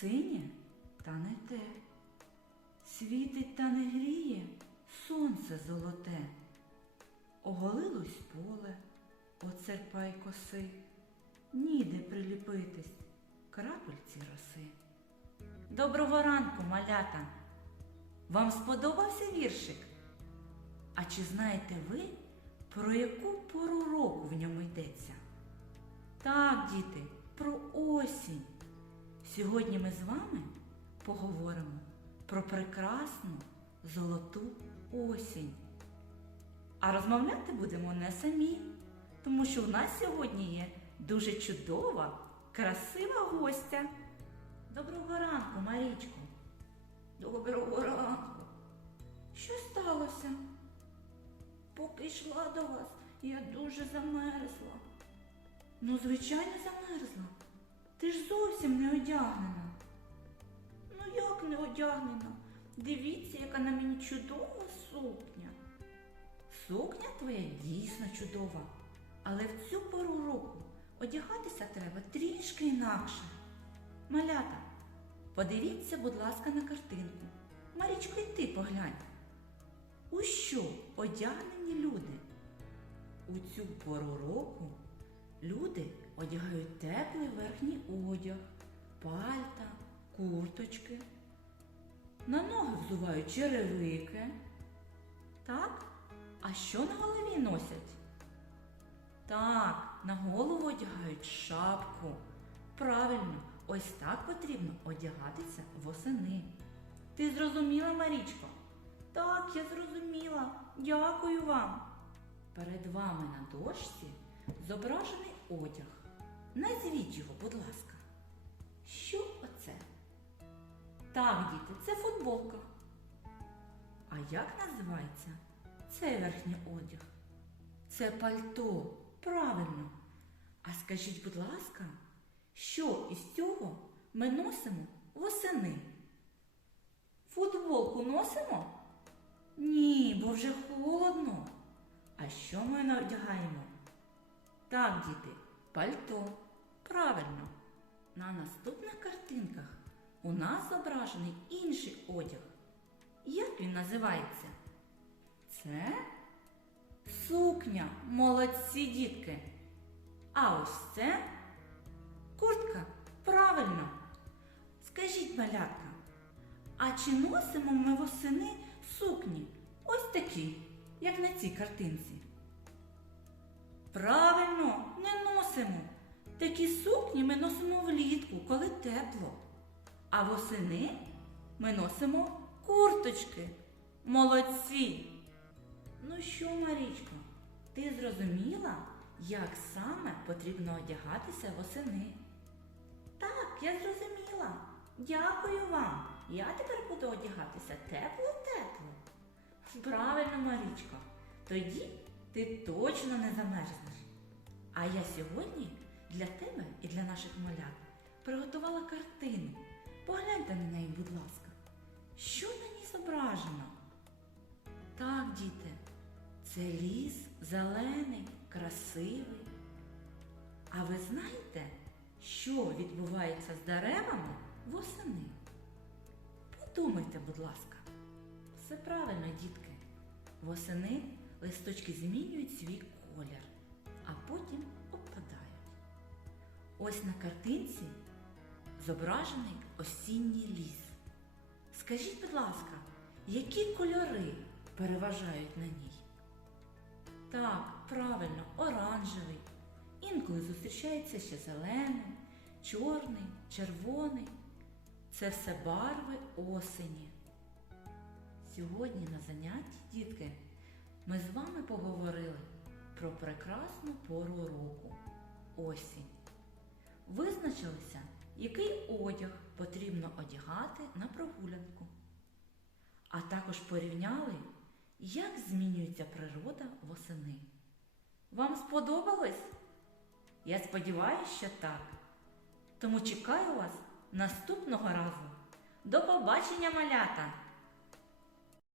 синє та не те. Світить та не гріє сонце золоте. Оголилось поле, оцерпа коси, ніде приліпитись, крапельці роси. Доброго ранку, малята! Вам сподобався віршик? А чи знаєте ви, про яку пору року в ньому йдеться? Так, діти, про осінь. Сьогодні ми з вами поговоримо про прекрасну золоту осінь. А розмовляти будемо не самі, тому що в нас сьогодні є дуже чудова, красива гостя. Доброго ранку, Марічко. Доброго ранку. Що сталося? Поки йшла до вас, я дуже замерзла. Ну, звичайно, замерзла. Ти ж зовсім не одягнена. Ну як не одягнена? Дивіться, яка на мені чудова сукня. Сукня твоя дійсно чудова, але в цю пору року одягатися треба трішки інакше. Малята, подивіться, будь ласка, на картинку. Марічко, і ти поглянь. У що одягнені люди? У цю пору року люди одягають теплий верхній одяг, пальта, курточки. На ноги взувають черевики. Так? А що на голові носять? Так, на голову одягають шапку. Правильно, ось так потрібно одягатися восени. Ти зрозуміла, Марічко? Так, я зрозуміла. Дякую вам. Перед вами на дошці зображений одяг. Назвіть його, будь ласка. Що оце? Так, діти, це футболка. А як називається цей верхній одяг? Це пальто. Правильно. А скажіть, будь ласка, що із цього ми носимо восени? Футболку носимо? Ні, бо вже холодно. А що ми надягаємо? Так, діти, пальто. Правильно. На наступних картинках у нас зображений інший одяг. Як він називається? Це сукня, молодці дітки. А ось це куртка. Правильно. Скажіть, малятка, а чи носимо ми восени сукні? Ось такі, як на цій картинці? Правильно, не носимо. Такі сукні ми носимо влітку, коли тепло. А восени ми носимо курточки. Молодці. Ну що, Марічко, ти зрозуміла, як саме потрібно одягатися восени? Так, я зрозуміла. Дякую вам. Я тепер буду одягатися тепло-тепло. Правильно, Марічко. Тоді ти точно не замерзнеш. А я сьогодні для тебе і для наших малят приготувала картину. Погляньте на неї, будь ласка. Що на ній зображено? Так, діти, це ліс зелений, красивий. А ви знаєте, що відбувається з деревами восени? Подумайте, будь ласка. Все правильно, дітки. Восени листочки змінюють свій колір, Ось на картинці зображений осінній ліс. Скажіть, будь ласка, які кольори переважають на ній? Так, правильно, оранжевий. Інколи зустрічається ще зелений, чорний, червоний. Це все барви осені. Сьогодні на занятті, дітки, ми з вами поговорили про прекрасну пору року осінь. Визначилися, який одяг потрібно одягати на прогулянку. А також порівняли, як змінюється природа восени. Вам сподобалось? Я сподіваюся, що так. Тому чекаю вас наступного разу. До побачення, малята!